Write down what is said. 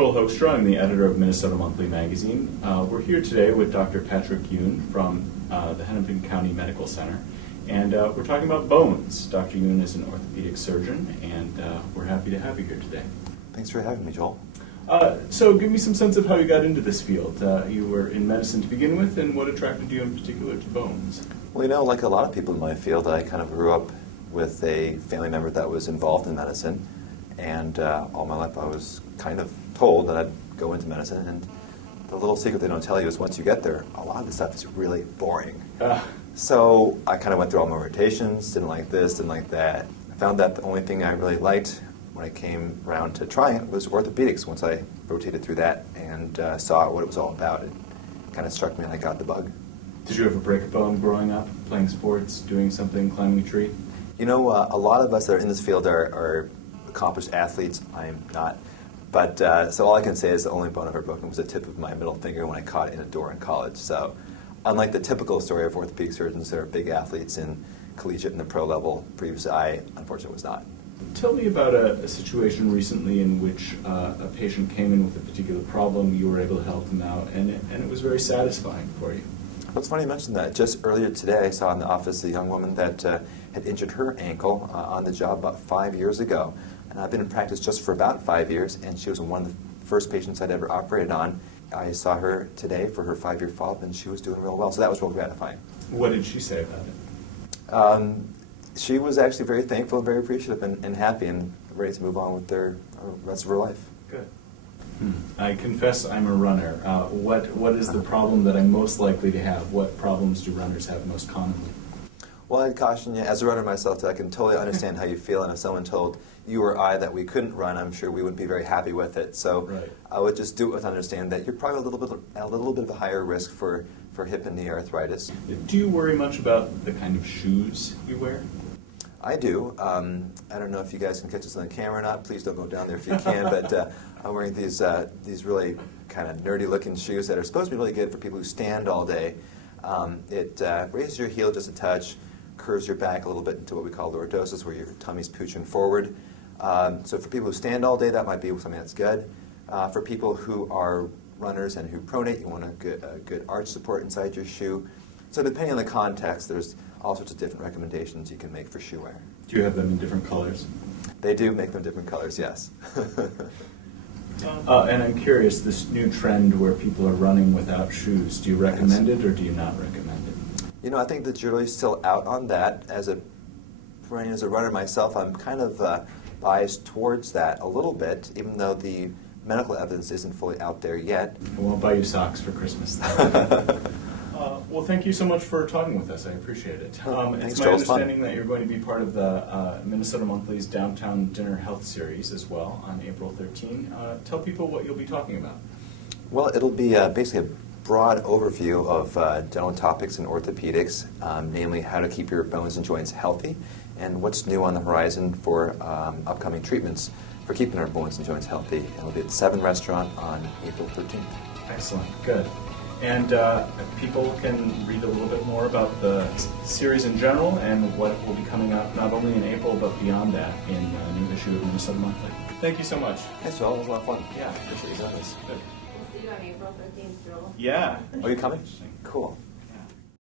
Joel Hoekstra. I'm the editor of Minnesota Monthly Magazine. We're here today with Dr. Patrick Yoon from the Hennepin County Medical Center, and we're talking about bones. Dr. Yoon is an orthopedic surgeon, and we're happy to have you here today. Thanks for having me, Joel. So give me some sense of how you got into this field. You were in medicine to begin with, and what attracted you in particular to bones? Well, you know, like a lot of people in my field, I kind of grew up with a family member that was involved in medicine, and all my life I was kind of told that I'd go into medicine, and the little secret they don't tell you is once you get there, a lot of the stuff is really boring. So I kind of went through all my rotations, didn't like this, didn't like that. I found that the only thing I really liked when I came around to trying it was orthopedics. Once I rotated through that and saw what it was all about, it kind of struck me and I got the bug. Did you ever break a bone growing up, playing sports, doing something, climbing a tree? You know, a lot of us that are in this field are accomplished athletes. I'm not. But so all I can say is the only bone I've ever broken was the tip of my middle finger when I caught it in a door in college. So unlike the typical story of orthopedic surgeons that are big athletes in collegiate and the pro level, previously I unfortunately was not. Tell me about a situation recently in which a patient came in with a particular problem, you were able to help them out, and it was very satisfying for you. Well, it's funny you mentioned that. Just earlier today I saw in the office a young woman that had injured her ankle on the job about 5 years ago. And I've been in practice just for about 5 years, and she was one of the first patients I'd ever operated on. I saw her today for her 5-year follow-up, and she was doing real well, so that was real gratifying. What did she say about it? She was actually very thankful and very appreciative and happy and ready to move on with the rest of her life. Good. I confess I'm a runner. What is the problem that I'm most likely to have? What problems do runners have most commonly? Well, I'd caution you, as a runner myself, I can totally understand how you feel, and if someone told you or I that we couldn't run, I'm sure we wouldn't be very happy with it. So right. I would just do it with understanding that you're probably a little bit of a higher risk for hip and knee arthritis. Do you worry much about the kind of shoes you wear? I do. I don't know if you guys can catch this on the camera or not. Please don't go down there if you can. But I'm wearing these really kind of nerdy-looking shoes that are supposed to be really good for people who stand all day. It raises your heel just a touch, curves your back a little bit into what we call lordosis, where your tummy's pooching forward. So for people who stand all day, that might be something that's good. For people who are runners and who pronate, you want a good arch support inside your shoe. So depending on the context, there's all sorts of different recommendations you can make for shoe wear. Do you have them in different colors? They do make them different colors, yes. And I'm curious, this new trend where people are running without shoes, do you recommend it or do you not recommend it? You know, I think the jury's still out on that. As a runner myself, I'm kind of biased towards that a little bit, even though the medical evidence isn't fully out there yet. I won't buy you socks for Christmas. Well, thank you so much for talking with us. I appreciate it. It's my understanding that you're going to be part of the Minnesota Monthly's Downtown Dinner Health Series as well on April 13. Tell people what you'll be talking about. Well, it'll be basically a broad overview of dental topics and orthopedics, namely how to keep your bones and joints healthy and what's new on the horizon for upcoming treatments for keeping our bones and joints healthy. And it'll be at 7 Restaurant on April 13th. Excellent. Good. And people can read a little bit more about the series in general and what will be coming out not only in April but beyond that in a new issue of Minnesota Monthly. Thank you so much. Thanks, Joel. It was a lot of fun. Yeah, appreciate you doing this. Good. We'll see you on April 13th, Joel. Yeah. Are you coming? Cool.